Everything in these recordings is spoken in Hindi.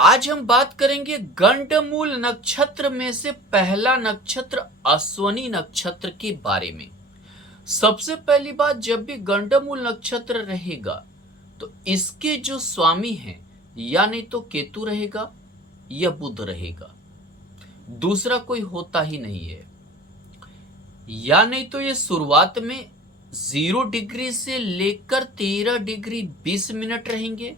आज हम बात करेंगे गंडमूल नक्षत्र में से पहला नक्षत्र अश्वनी नक्षत्र के बारे में। सबसे पहली बात, जब भी गंडमूल नक्षत्र रहेगा तो इसके जो स्वामी हैं या नहीं तो केतु रहेगा या बुध रहेगा, दूसरा कोई होता ही नहीं है। या नहीं तो ये शुरुआत में 0 डिग्री से लेकर 13 डिग्री 20 मिनट रहेंगे,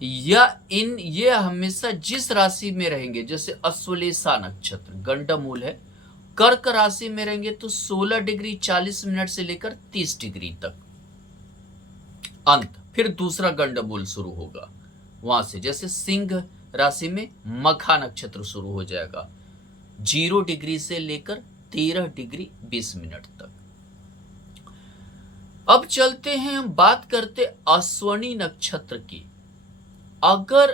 या ये हमेशा जिस राशि में रहेंगे, जैसे अश्वलेषा नक्षत्र गंडमूल है, कर्क राशि में रहेंगे तो 16 डिग्री 40 मिनट से लेकर 30 डिग्री तक अंत। फिर दूसरा गंडमूल शुरू होगा वहां से, जैसे सिंह राशि में मखा नक्षत्र शुरू हो जाएगा 0 डिग्री से लेकर 13 डिग्री 20 मिनट तक। अब चलते हैं, हम बात करते अश्वनी नक्षत्र की। अगर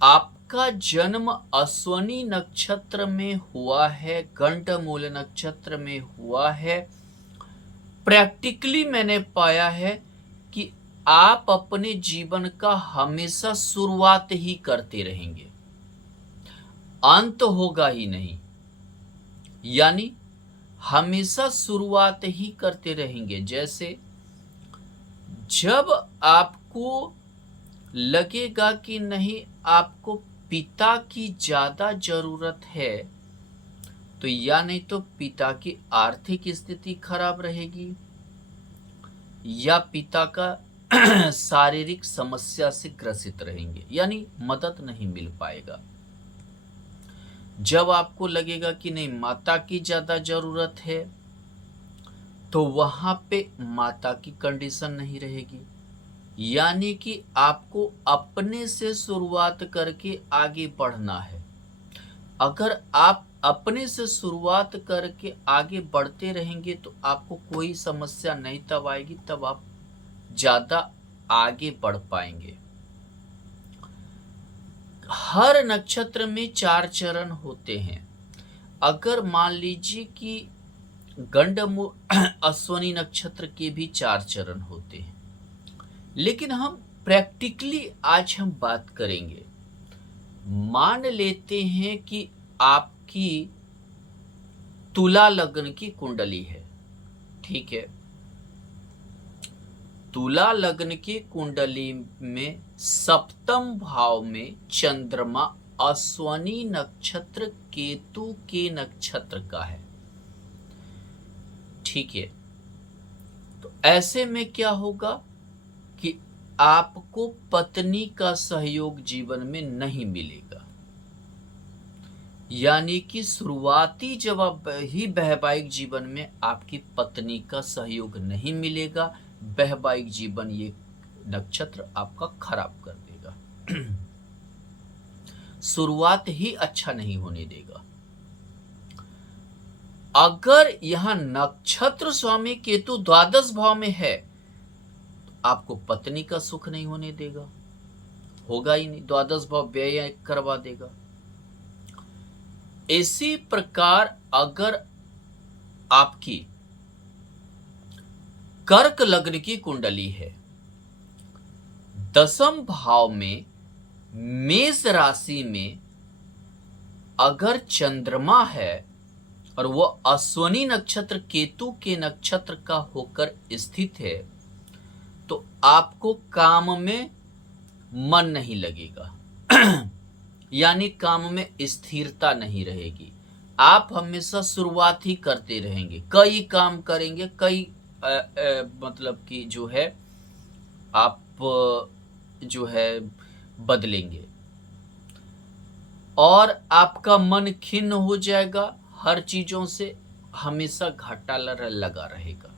आपका जन्म अश्वनी नक्षत्र में हुआ है, गंडमूल नक्षत्र में हुआ है, प्रैक्टिकली मैंने पाया है कि आप अपने जीवन का हमेशा शुरुआत ही करते रहेंगे, अंत होगा ही नहीं। यानी हमेशा शुरुआत ही करते रहेंगे। जैसे जब आपको लगेगा कि नहीं, आपको पिता की ज्यादा जरूरत है, तो या नहीं तो पिता की आर्थिक स्थिति खराब रहेगी या पिता का शारीरिक समस्या से ग्रसित रहेंगे, यानी मदद नहीं मिल पाएगा। जब आपको लगेगा कि नहीं, माता की ज्यादा जरूरत है, तो वहां पे माता की कंडीशन नहीं रहेगी। यानी कि आपको अपने से शुरुआत करके आगे बढ़ना है। अगर आप अपने से शुरुआत करके आगे बढ़ते रहेंगे तो आपको कोई समस्या नहीं तब आएगी, तब आप ज्यादा आगे बढ़ पाएंगे। हर नक्षत्र में 4 चरण होते हैं। अगर मान लीजिए कि गंडमूल अश्वनी नक्षत्र के भी 4 चरण होते हैं, लेकिन हम प्रैक्टिकली आज हम बात करेंगे। मान लेते हैं कि आपकी तुला लग्न की कुंडली है, ठीक है। तुला लग्न की कुंडली में सप्तम भाव में चंद्रमा अश्वनी नक्षत्र केतु के नक्षत्र का है, ठीक है। तो ऐसे में क्या होगा कि आपको पत्नी का सहयोग जीवन में नहीं मिलेगा। यानी कि शुरुआती जब आप ही वैवाहिक जीवन में आपकी पत्नी का सहयोग नहीं मिलेगा, वैवाहिक जीवन ये नक्षत्र आपका खराब कर देगा। शुरुआत ही अच्छा नहीं होने देगा। अगर यहां नक्षत्र स्वामी केतु द्वादश भाव में है, आपको पत्नी का सुख नहीं होने देगा, होगा ही नहीं, द्वादश भाव व्यय करवा देगा। इसी प्रकार अगर आपकी कर्क लग्न की कुंडली है, दसम भाव में मेष राशि में अगर चंद्रमा है और वो अश्वनी नक्षत्र केतु के नक्षत्र का होकर स्थित है, तो आपको काम में मन नहीं लगेगा। यानी काम में स्थिरता नहीं रहेगी। आप हमेशा शुरुआत ही करते रहेंगे, कई काम करेंगे, कई मतलब कि जो है आप जो है बदलेंगे और आपका मन खिन्न हो जाएगा, हर चीजों से हमेशा घाटा लगा रहेगा।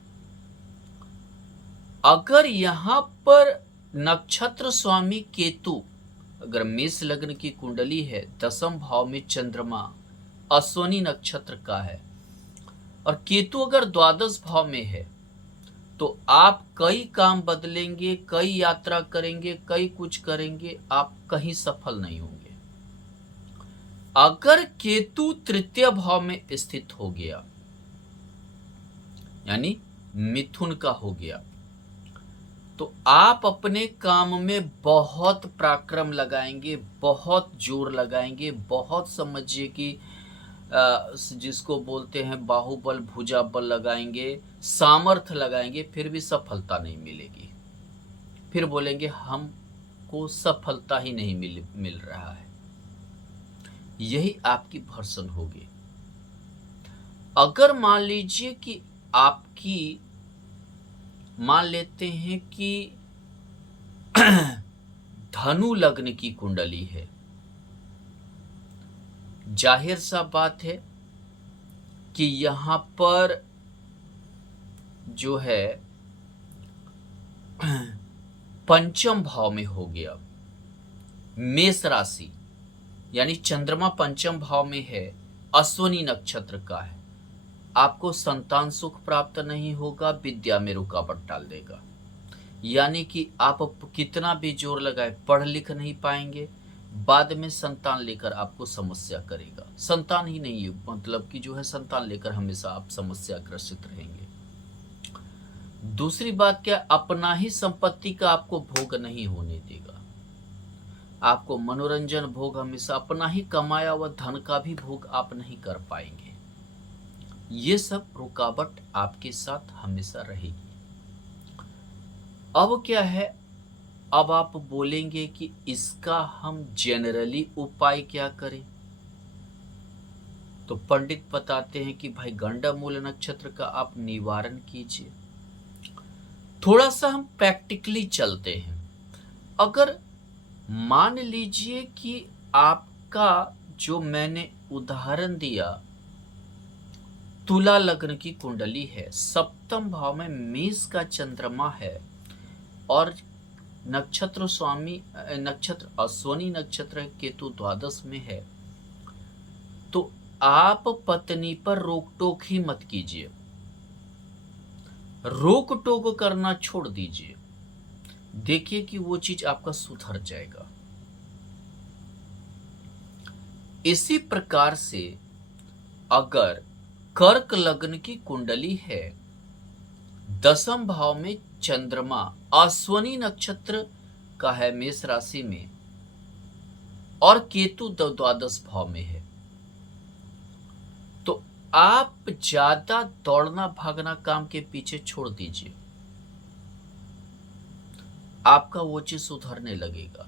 अगर यहां पर नक्षत्र स्वामी केतु अगर मेष लग्न की कुंडली है, दसम भाव में चंद्रमा अश्वनी नक्षत्र का है और केतु अगर द्वादश भाव में है, तो आप कई काम बदलेंगे, कई यात्रा करेंगे, कई कुछ करेंगे, आप कहीं सफल नहीं होंगे। अगर केतु तृतीय भाव में स्थित हो गया, यानी मिथुन का हो गया, तो आप अपने काम में बहुत पराक्रम लगाएंगे, बहुत जोर लगाएंगे, बहुत समझिए कि जिसको बोलते हैं बाहुबल भुजा बल लगाएंगे, सामर्थ्य लगाएंगे, फिर भी सफलता नहीं मिलेगी। फिर बोलेंगे हमको सफलता ही नहीं मिल रहा है। यही आपकी भर्सन होगी। अगर मान लीजिए कि आपकी मान लेते हैं कि धनु लग्न की कुंडली है, जाहिर सा बात है कि यहां पर जो है पंचम भाव में हो गया मेष राशि, यानी चंद्रमा पंचम भाव में है, अश्विनी नक्षत्र का है। आपको संतान सुख प्राप्त नहीं होगा, विद्या में रुकावट डाल देगा। यानी कि आप कितना भी जोर लगाए पढ़ लिख नहीं पाएंगे, बाद में संतान लेकर आपको समस्या करेगा। संतान ही नहीं है, मतलब कि जो है संतान लेकर हमेशा आप समस्या ग्रसित रहेंगे। दूसरी बात क्या, अपना ही संपत्ति का आपको भोग नहीं होने देगा। आपको मनोरंजन भोग हमेशा अपना ही कमाया हुआ धन का भी भोग आप नहीं कर पाएंगे। ये सब रुकावट आपके साथ हमेशा रहेगी। अब क्या है, अब आप बोलेंगे कि इसका हम जनरली उपाय क्या करें। तो पंडित बताते हैं कि भाई गंडमूल नक्षत्र का आप निवारण कीजिए। थोड़ा सा हम प्रैक्टिकली चलते हैं। अगर मान लीजिए कि आपका जो मैंने उदाहरण दिया तुला लग्न की कुंडली है, सप्तम भाव में मेष का चंद्रमा है और नक्षत्र स्वामी नक्षत्र अश्विनी नक्षत्र केतु द्वादश में है, तो आप पत्नी पर रोक टोक ही मत कीजिए, रोक टोक करना छोड़ दीजिए। देखिए कि वो चीज आपका सुधर जाएगा। इसी प्रकार से अगर कर्क लग्न की कुंडली है, दसम भाव में चंद्रमा अश्विनी नक्षत्र का है मेष राशि में और केतु द्वादश भाव में है, तो आप ज्यादा दौड़ना भागना काम के पीछे छोड़ दीजिए, आपका वो चीज सुधरने लगेगा।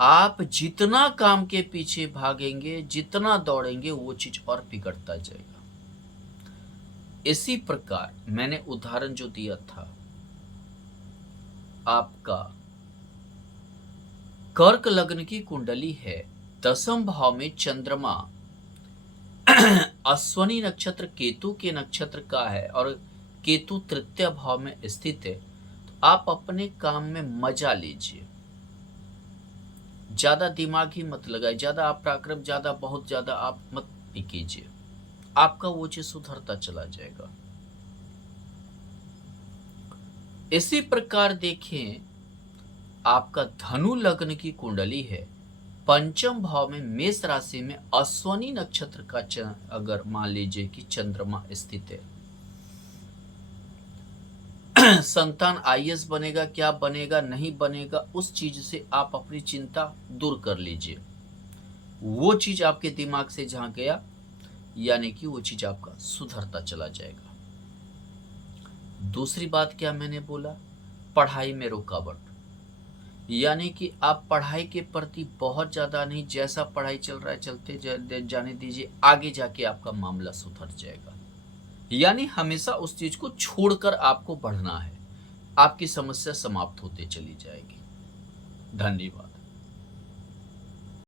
आप जितना काम के पीछे भागेंगे, जितना दौड़ेंगे, वो चीज और बिगड़ता जाएगा। इसी प्रकार मैंने उदाहरण जो दिया था, आपका कर्क लग्न की कुंडली है, दसम भाव में चंद्रमा अश्विनी नक्षत्र केतु के नक्षत्र का है और केतु तृतीय भाव में स्थित है, तो आप अपने काम में मजा लीजिए, ज्यादा दिमाग ही मत लगाए, ज्यादा आप पराक्रम ज्यादा बहुत ज्यादा आप मत कीजिए, आपका वो चीज सुधरता चला जाएगा। इसी प्रकार देखें, आपका धनु लग्न की कुंडली है, पंचम भाव में मेष राशि में अश्विनी नक्षत्र का अगर मान लीजिए कि चंद्रमा स्थित है, संतान आईएएस बनेगा, क्या बनेगा नहीं बनेगा, उस चीज से आप अपनी चिंता दूर कर लीजिए। वो चीज आपके दिमाग से जहां गया, यानी कि वो चीज आपका सुधरता चला जाएगा। दूसरी बात क्या मैंने बोला, पढ़ाई में रुकावट, यानी कि आप पढ़ाई के प्रति बहुत ज्यादा नहीं, जैसा पढ़ाई चल रहा है चलते जाने दीजिए, आगे जाके आपका मामला सुधर जाएगा। यानी हमेशा उस चीज को छोड़कर आपको बढ़ना है, आपकी समस्या समाप्त होते चली जाएगी। धन्यवाद।